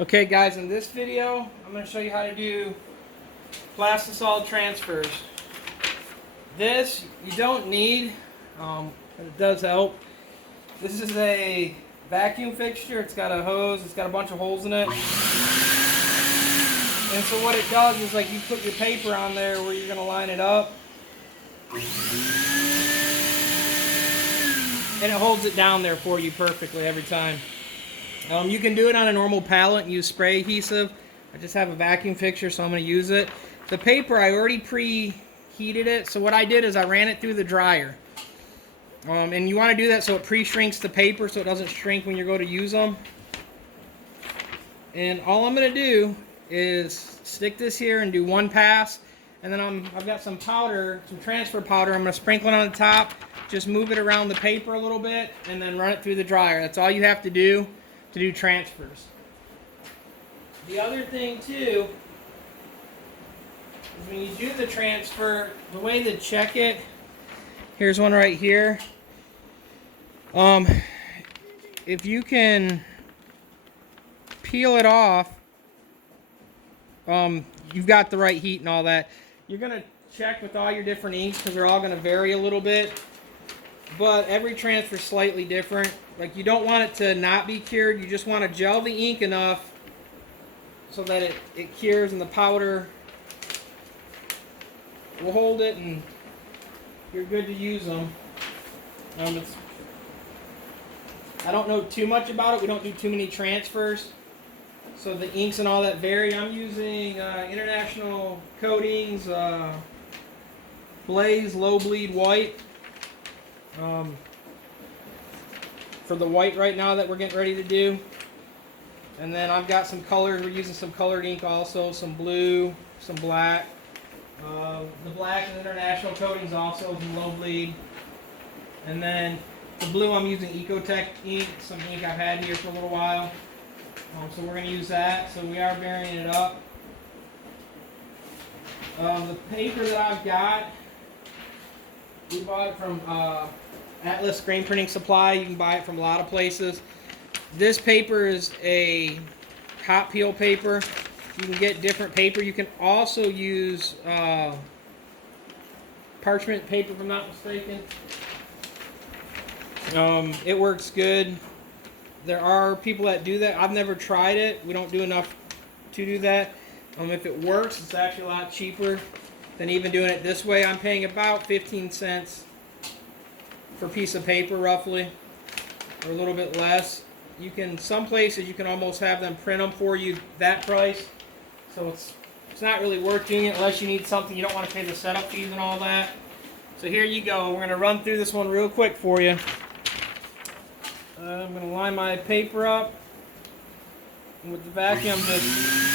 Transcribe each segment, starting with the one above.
Okay guys, in this video, I'm going to show you how to do plastisol transfers. This, you don't need, but it does help. This is a vacuum fixture. It's got a hose, it's got a bunch of holes in it. And so what it does is like you put your paper on there where you're going to line it up. And it holds it down there for you perfectly every time. You can do it on a normal pallet and use spray adhesive. I just have a vacuum fixture, so I'm going to use it. The paper, I already preheated it, so what I did is I ran it through the dryer. And you want to do that so it pre-shrinks the paper so it doesn't shrink when you go to use them. And all I'm going to do is stick this here and do one pass. And then I've got some powder, some transfer powder. I'm going to sprinkle it on the top. Just move it around the paper a little bit and then run it through the dryer. That's all you have to do transfers. The other thing too is when you do the transfer, the way to check it, here's one right here. If you can peel it off, you've got the right heat and all that. You're gonna check with all your different inks because they're all gonna vary a little bit. But every transfer is slightly different. Like you don't want it to not be cured. You just want to gel the ink enough so that it cures and the powder will hold it and you're good to use them. I don't know too much about it. We don't do too many transfers. So the inks and all that vary. I'm using International Coatings Blaze Low Bleed White. For the white right now that we're getting ready to do. And then I've got some colors. We're using some colored ink also, some blue, some black. The black is International Coatings also, some low bleed. And then the blue I'm using Ecotech ink, some ink I've had here for a little while. So we're going to use that. So we are varying it up. The paper that I've got, we bought it from Atlas Screen Printing Supply. You can buy it from a lot of places. This paper is a hot peel paper. You can get different paper. You can also use parchment paper, if I'm not mistaken. It works good. There are people that do that. I've never tried it. We don't do enough to do that. If it works, it's actually a lot cheaper than even doing it this way. I'm paying about 15 cents per piece of paper roughly, or a little bit less. You can, some places you can almost have them print them for you that price. So it's not really worth doing it unless you need something you don't want to pay the setup fees and all that. So here you go. We're going to run through this one real quick for you. I'm going to line my paper up, and with the vacuum just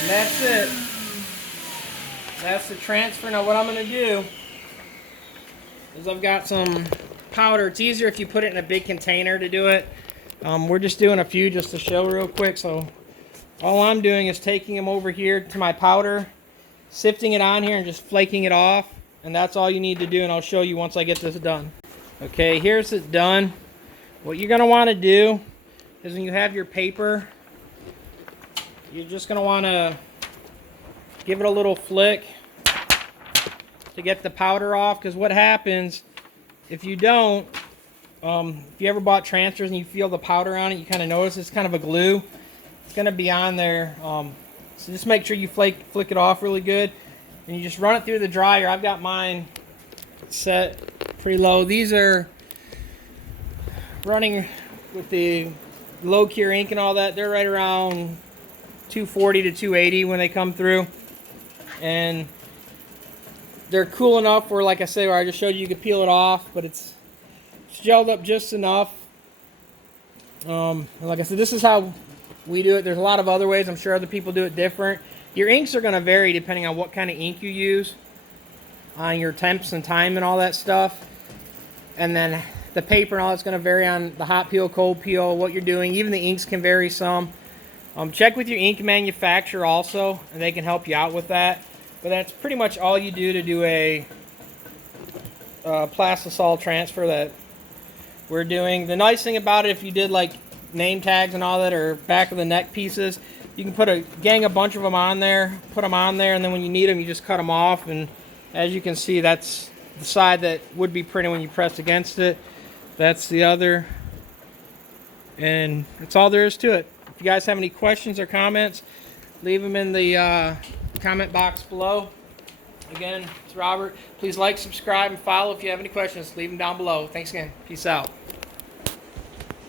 and that's it. That's the transfer. Now what I'm going to do is I've got some powder. It's easier if you put it in a big container to do it. We're just doing a few just to show real quick. So all I'm doing is taking them over here to my powder, sifting it on here and just flaking it off. And that's all you need to do, and I'll show you once I get this done. Okay, here's it done. What you're going to want to do is when you have your paper, you're just going to want to give it a little flick to get the powder off, because what happens if you don't, if you ever bought transfers and you feel the powder on it, you kind of notice it's kind of a glue. It's going to be on there. So just make sure you flick it off really good, and you just run it through the dryer. I've got mine set pretty low. These are running with the low cure ink and all that. They're right around 240 to 280 when they come through, and they're cool enough where, like I say, where I just showed you, you could peel it off, but it's gelled up just enough. Like I said, this is how we do it. There's a lot of other ways. I'm sure other people do it different. Your inks are going to vary depending on what kind of ink you use, on your temps and time and all that stuff. And then the paper and all that's going to vary on the hot peel, cold peel, what you're doing. Even the inks can vary some. Check with your ink manufacturer also, and they can help you out with that. But that's pretty much all you do to do a plastisol transfer that we're doing. The nice thing about it, if you did like name tags and all that, or back of the neck pieces, you can put a bunch of them on there, put them on there, and then when you need them, you just cut them off. And as you can see, that's the side that would be printed when you press against it. That's the other, and that's all there is to it. If you guys have any questions or comments, leave them in the comment box below. Again, it's Robert. Please like, subscribe, and follow. If you have any questions, leave them down below. Thanks again. Peace out.